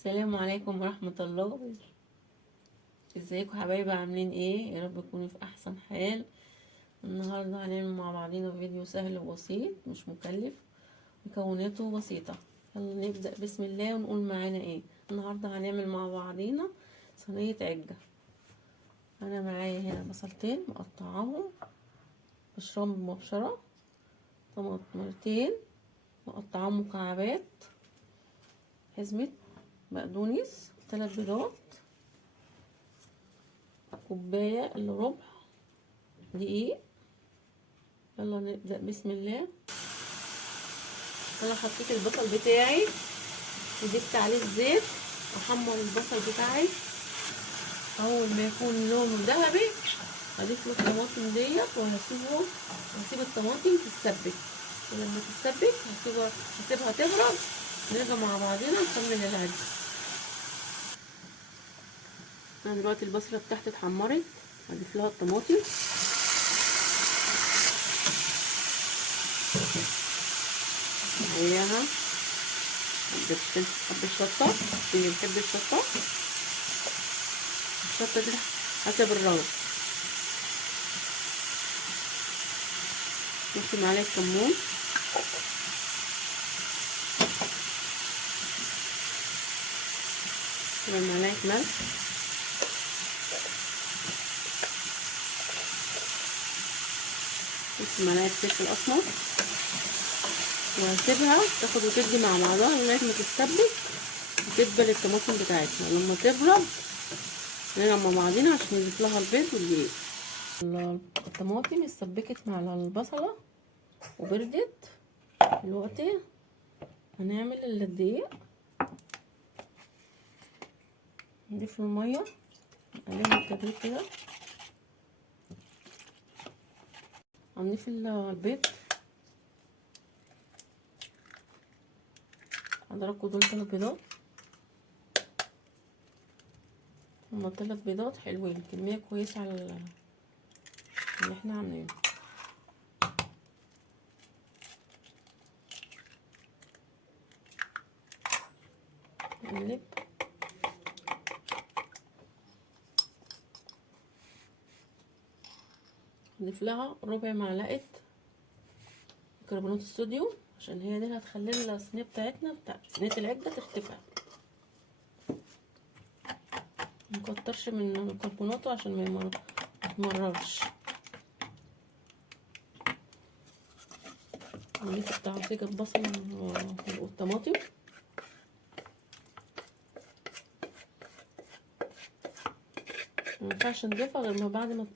السلام عليكم ورحمة الله وبركاته. ازيكم حبايبي؟ عاملين ايه؟ يا رب تكونوا في احسن حال. النهاردة هنعمل مع بعضينا فيديو سهل وبسيط مش مكلف، مكوناته بسيطة. يلا نبدأ بسم الله ونقول معانا ايه. النهاردة هنعمل مع بعضينا صينية عجة. انا معايا هنا بصلتين مقطعاهم بشرام بمبشرة، طماطمتين مقطعاهم مكعبات، حزمة بقدونس، 3 بيضات، كوباية الا ربع دقيق. يلا نبدأ بسم الله. انا حطيت البصل بتاعي وضفت عليه الزيت، احمر البصل بتاعي. اول ما يكون لونه ذهبي هضيف له الطماطم ديت وهسيب الطماطم تتسبك. ولما تتسبك هسيبها تبرد، نرجع مع بعضنا نكمل العجة. انا دلوقتي البصله بتاعتي اتحمرت، هضيف لها الطماطم عليها حبة شطة اللي بيحب الشطة دي حسب الرغبة. نص معلقة كمون، معلقة ملح، نص معلقة فلفل أسمر، وهسيبها تاخد وتدي مع بعضها لغاية ما تتسبك وتدبل الطماطم بتاعتنا. لما تبرد نرجع مع بعضينا عشان نضيف لها البيض والدقيق. الطماطم اتسبكت مع البصلة وبردت. دلوقتي هنعمل الدقيق، نضيف له المية، نقلبه بالتدريج كده، هنضيف البيض. حضراتكم دول 3 بيضات، هما 3 بيضات حلوين، كمية كويسة على اللي احنا عاملينه. نقلب نضيف لها ربع معلقة كربونات الصوديوم عشان هي دي اللي هتخلي الصينية بتاعتنا صينية العجة ترتفع. مكترش من كربوناته عشان ما يتمررش. نضيف التعصيجة البصل والطماطم، مينفعش نضيفها غير ما بعد ما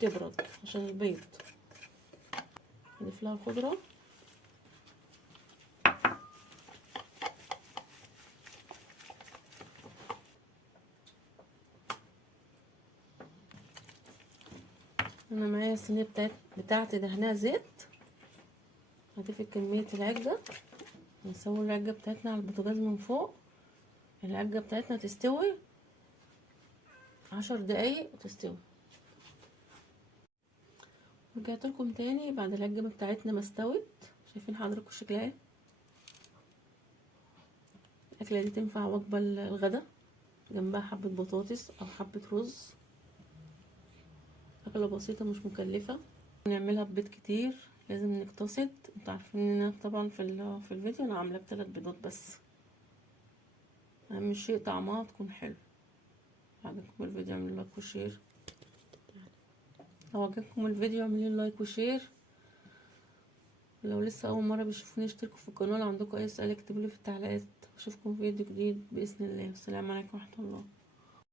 تبرد عشان البيض. نضيف لها الخضرة، انا معايا الصينيه بتاعتي دهنها زيت. هضيف كميه العجه، نسوي العجه بتاعتنا على البوتاجاز من فوق. العجه بتاعتنا تستوي 10 دقايق وتستوي. رجعت لكم تاني بعد العجه بتاعتنا ما استوت. شايفين حضراتكم شكلها ايه؟ الاكله دي تنفع وجبه الغدا، جنبها حبه بطاطس او حبه رز. اكله بسيطه مش مكلفه، نعملها ببيض كتير. لازم نقتصد. انتوا عارفين ان انا طبعا في الفيديو انا عامله ب3 بيضات بس. اهم شيء طعمها تكون حلو. عجبكم الفيديو اعملوا لايك وشير. لو عجبكم الفيديو اعملوا لايك وشير. لو لسه اول مره بيشوفوني اشتركوا في القناه. لو عندكم اي سؤال اكتبوا لي في التعليقات. اشوفكم في فيديو جديد باذن الله. والسلام عليكم ورحمه الله.